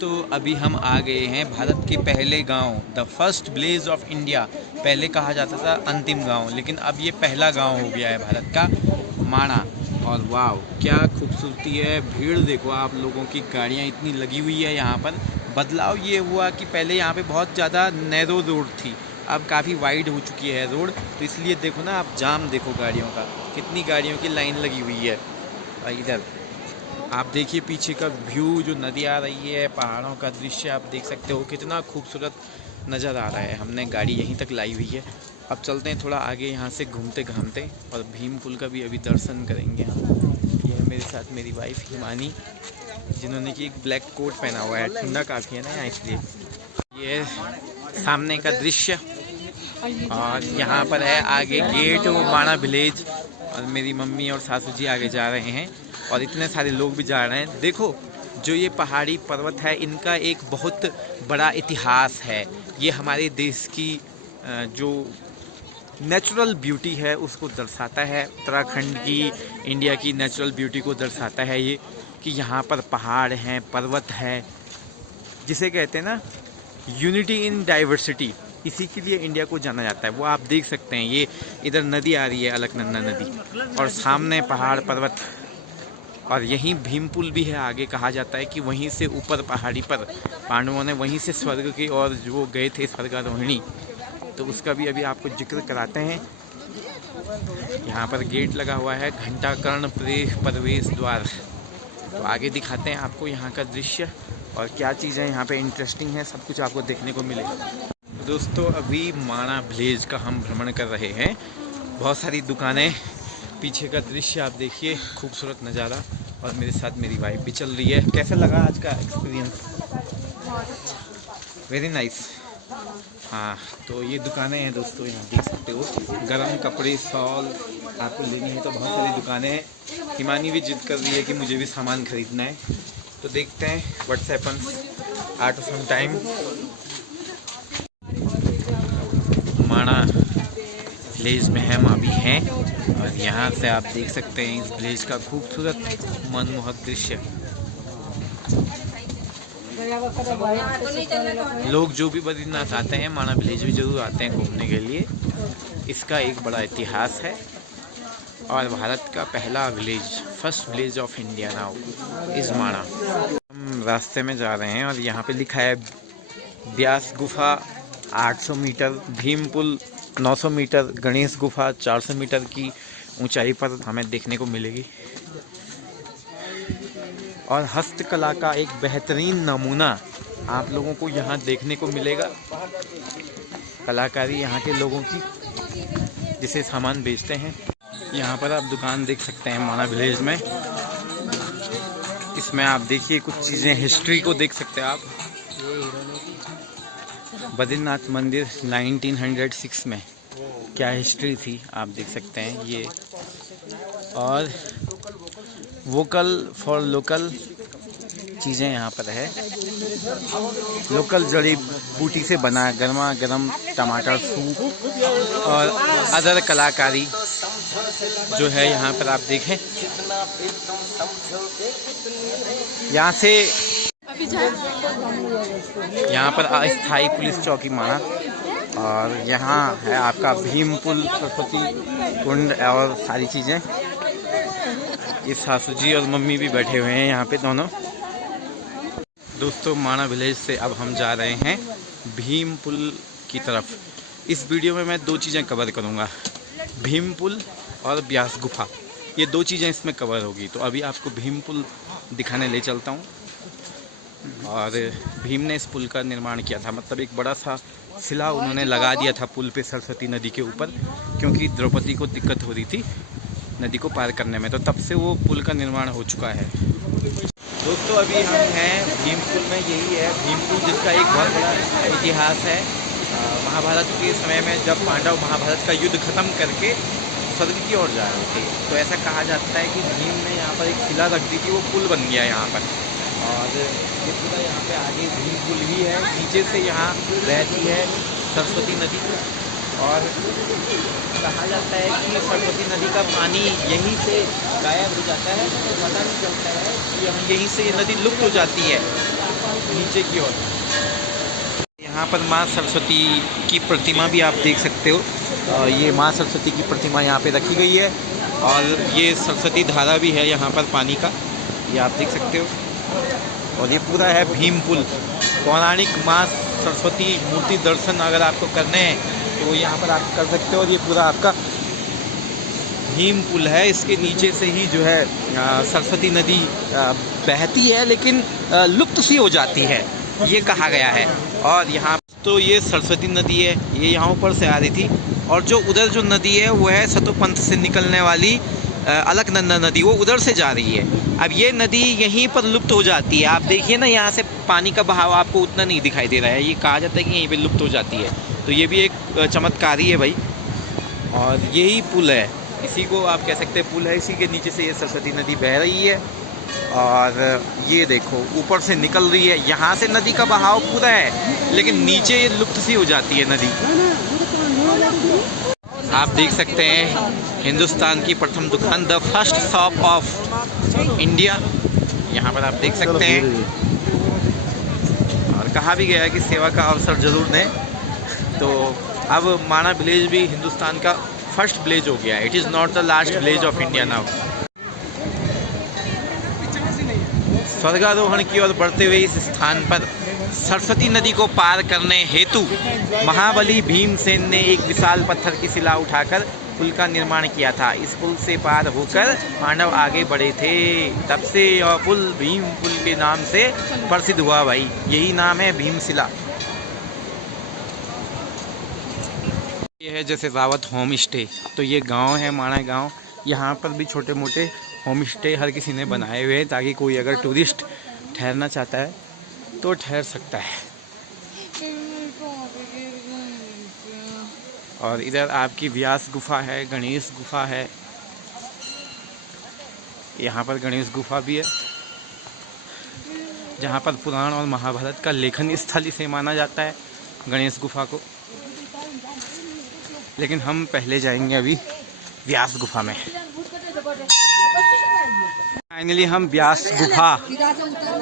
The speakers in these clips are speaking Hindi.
दोस्तों अभी हम आ गए हैं भारत के पहले गांव, the first village of India. पहले कहा जाता था अंतिम गांव, लेकिन अब ये पहला गांव हो गया है भारत का, माणा। और वाह क्या खूबसूरती है, भीड़ देखो आप लोगों की, गाड़ियां इतनी लगी हुई है यहाँ पर। बदलाव ये हुआ कि पहले यहाँ पे बहुत ज़्यादा नैरो रोड थी, अब काफ़ी वाइड हो चुकी है रोड, तो इसलिए देखो ना आप, जाम देखो गाड़ियों का, कितनी गाड़ियों की लाइन लगी हुई है। और इधर आप देखिए पीछे का व्यू, जो नदी आ रही है, पहाड़ों का दृश्य आप देख सकते हो, कितना खूबसूरत नज़र आ रहा है। हमने गाड़ी यहीं तक लाई हुई है। अब चलते हैं थोड़ा आगे यहाँ से घूमते घामते, और भीम पुल का भी अभी दर्शन करेंगे हम। ये है मेरे साथ मेरी वाइफ हिमानी, जिन्होंने कि एक ब्लैक कोट पहना हुआ है, ठंडा काफ़ी है ना यहाँ, इसलिए। ये सामने का दृश्य, और यहाँ पर है आगे गेट, वो माणा विलेज, और मेरी मम्मी और सासू जी आगे जा रहे हैं, और इतने सारे लोग भी जा रहे हैं। देखो जो ये पहाड़ी पर्वत है, इनका एक बहुत बड़ा इतिहास है। ये हमारे देश की जो नेचुरल ब्यूटी है उसको दर्शाता है, उत्तराखंड की, इंडिया की नेचुरल ब्यूटी को दर्शाता है ये, कि यहाँ पर पहाड़ हैं, पर्वत है, जिसे कहते हैं ना यूनिटी इन डाइवर्सिटी, इसी के लिए इंडिया को जाना जाता है। वो आप देख सकते हैं, ये इधर नदी आ रही है, अलकनंदा नदी, और सामने पहाड़ पर्वत, और यहीं भीम पुल भी है। आगे कहा जाता है कि वहीं से ऊपर पहाड़ी पर पांडवों ने वहीं से स्वर्ग की और जो गए थे स्वर्गारोहिणी, तो उसका भी अभी आपको जिक्र कराते हैं। यहाँ पर गेट लगा हुआ है, घंटाकर्ण प्रवेश द्वार। तो आगे दिखाते हैं आपको यहाँ का दृश्य, और क्या चीज़ें यहाँ पे इंटरेस्टिंग है, सब कुछ आपको देखने को मिलेगा। दोस्तों अभी माणा विलेज का हम भ्रमण कर रहे हैं, बहुत सारी दुकानें, पीछे का दृश्य आप देखिए, खूबसूरत नज़ारा, और मेरे साथ मेरी वाइफ भी चल रही है। कैसा लगा आज का एक्सपीरियंस? Very nice. हाँ, तो ये दुकानें हैं दोस्तों, यहाँ देख सकते हो, गर्म कपड़े, शॉल आपको लेनी है तो बहुत सारी दुकानें हैं। हिमानी भी जिद कर रही है कि मुझे भी सामान खरीदना है, तो देखते हैं what's happens after some time. Mana village में हम अभी हैं, और यहाँ से आप देख सकते हैं इस विलेज का खूबसूरत मनमोहक दृश्य। लोग जो भी बद्रीनाथ आते हैं, माणा विलेज भी जरूर आते हैं घूमने के लिए। इसका एक बड़ा इतिहास है, और भारत का पहला village, first village of India now इस माणा। हम रास्ते में जा रहे हैं, और यहाँ पे लिखा है व्यास गुफा 800 मीटर, भीम पुल 900 मीटर, गणेश गुफा 400 मीटर की ऊंचाई पर हमें देखने को मिलेगी। और हस्तकला का एक बेहतरीन नमूना आप लोगों को यहाँ देखने को मिलेगा, कलाकारी यहाँ के लोगों की, जिसे सामान बेचते हैं। यहाँ पर आप दुकान देख सकते हैं माणा विलेज में, इसमें आप देखिए कुछ चीज़ें, हिस्ट्री को देख सकते हैं आप। बद्रीनाथ मंदिर 1906 में क्या हिस्ट्री थी आप देख सकते हैं ये, और वोकल फॉर लोकल चीज़ें यहाँ पर है। लोकल जड़ी बूटी से बना गर्मा गर्म टमाटर सूप, और अदर कलाकारी जो है यहाँ पर आप देखें। यहाँ से यहाँ पर अस्थाई पुलिस चौकी माणा, और यहाँ है आपका भीम पुल, सरस्वती कुंड, और सारी चीज़ें। ये सासू जी और मम्मी भी बैठे हुए हैं यहाँ पे दोनों। दोस्तों माणा विलेज से अब हम जा रहे हैं भीम पुल की तरफ। इस वीडियो में मैं दो चीज़ें कवर करूँगा, भीम पुल और व्यास गुफा, ये दो चीज़ें इसमें कवर होगी। तो अभी आपको भीम पुल दिखाने ले चलता हूँ। और भीम ने इस पुल का निर्माण किया था, मतलब एक बड़ा सा शिला उन्होंने लगा दिया था पुल पे सरस्वती नदी के ऊपर, क्योंकि द्रौपदी को दिक्कत हो रही थी नदी को पार करने में, तो तब से वो पुल का निर्माण हो चुका है। दोस्तों अभी हम हैं भीम पुल में, यही है भीम पुल, जिसका एक बहुत बड़ा इतिहास है। महाभारत के समय में जब पांडव महाभारत का युद्ध खत्म करके स्वर्ग की ओर जा रहे थे, तो ऐसा कहा जाता है कि भीम ने यहाँ पर एक शिला रख दी थी, वो पुल बन गया यहाँ पर। और ये पूरा यहाँ पे आगे भीम पुल ही है, नीचे से यहाँ बहती है सरस्वती नदी, और कहा जाता है कि सरस्वती नदी का पानी यहीं से गायब हो जाता है, तो पता नहीं चलता है कि यहीं से ये नदी लुप्त हो जाती है। नीचे की ओर। यहाँ पर माँ सरस्वती की प्रतिमा भी आप देख सकते हो। ये माँ सरस्वती की प्रतिमा यहाँ पे रखी गई है और ये सरस्वती धारा भी है यहाँ पर पानी का, ये आप देख सकते हो। और ये पूरा है भीम पुल। पौराणिक माँ सरस्वती मूर्ति दर्शन अगर आपको करने हैं तो यहाँ पर आप कर सकते हो। और ये पूरा आपका भीम पुल है, इसके नीचे से ही जो है सरस्वती नदी बहती है, लेकिन लुप्त सी हो जाती है ये कहा गया है। और यहाँ तो ये सरस्वती नदी है, ये यहाँ ऊपर से आ रही थी। और जो उधर जो नदी है वो है सतोपंथ से निकलने वाली अलकनंदा नदी, वो उधर से जा रही है। अब ये नदी यहीं पर लुप्त हो जाती है। आप देखिए ना, यहाँ से पानी का बहाव आपको उतना नहीं दिखाई दे रहा है। ये कहा जाता है कि यहीं पे लुप्त हो जाती है, तो ये भी एक चमत्कारी है भाई। और यही पुल है, इसी को आप कह सकते हैं पुल है। इसी के नीचे से ये सरस्वती नदी बह रही है और ये देखो ऊपर से निकल रही है। यहाँ से नदी का बहाव पूरा है, लेकिन नीचे ये लुप्त सी हो जाती है नदी। आप देख सकते हैं हिंदुस्तान की प्रथम दुकान, the first shop of India, यहाँ पर आप देख सकते हैं। और कहा भी गया है कि सेवा का अवसर जरूर दें। तो अब माना विलेज भी हिंदुस्तान का फर्स्ट विलेज हो गया है। It is not the last village of India now. स्वर्गारोहण की ओर बढ़ते हुए इस स्थान पर सरस्वती नदी को पार करने हेतु महाबली भीमसेन ने एक विशाल पत्थर की शिला उठाकर पुल का निर्माण किया था। इस पुल से पार होकर मानव आगे बढ़े थे। तब से यह पुल भीम पुल के नाम से प्रसिद्ध हुआ भाई, यही नाम है भीमशिला। ये है जैसे रावत होम स्टे, तो ये गांव है माणा गांव। यहाँ पर भी छोटे मोटे होम स्टे हर किसी ने बनाए हुए हैं, ताकि कोई अगर टूरिस्ट ठहरना चाहता है तो ठहर सकता है। और इधर आपकी व्यास गुफा है, गणेश गुफा है। यहाँ पर गणेश गुफा भी है, जहाँ पर पुराण और महाभारत का लेखन स्थल इसे माना जाता है, गणेश गुफा को। लेकिन हम पहले जाएंगे अभी व्यास गुफा में। फाइनली हम व्यास गुफा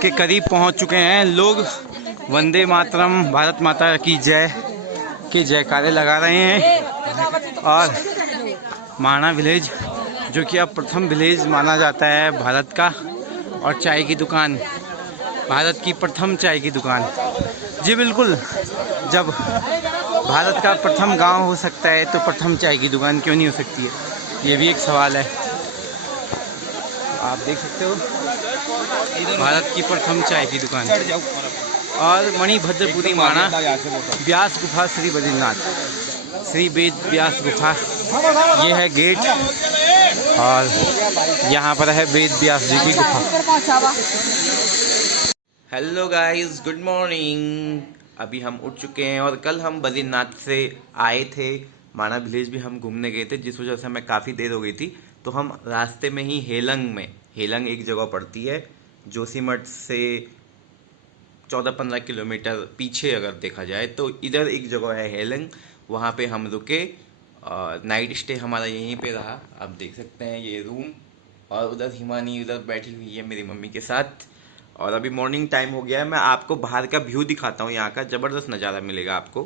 के करीब पहुंच चुके हैं। लोग वंदे मातरम, भारत माता की जय के जयकारे लगा रहे हैं। और माणा विलेज, जो कि अब प्रथम विलेज माना जाता है भारत का, और चाय की दुकान, भारत की प्रथम चाय की दुकान। जी बिल्कुल, जब भारत का प्रथम गांव हो सकता है तो प्रथम चाय की दुकान क्यों नहीं हो सकती है, ये भी एक सवाल है। आप देख सकते हो भारत की प्रथम चाय की दुकान। और मणिभद्रपुरी माणा व्यास गुफा श्री बद्रीनाथ, श्री वेद व्यास गुफा, ये है गेट। और यहाँ पर है वेद व्यास जी की गुफा। Hello guys, good morning. अभी हम उठ चुके हैं और कल हम बद्रीनाथ से आए थे। माणा विलेज भी हम घूमने गए थे, जिस वजह से हमें काफ़ी देर हो गई थी। तो हम रास्ते में ही हेलंग एक जगह पड़ती है, जोशीमठ से 14-15 किलोमीटर पीछे अगर देखा जाए तो इधर एक जगह है हेलंग, वहाँ पे हम रुके। नाइट स्टे हमारा यहीं पे रहा। आप देख सकते हैं ये रूम, और उधर हिमानी उधर बैठी हुई है मेरी मम्मी के साथ। और अभी मॉर्निंग टाइम हो गया है। मैं आपको बाहर का व्यू दिखाता हूँ, यहाँ का ज़बरदस्त नज़ारा मिलेगा आपको।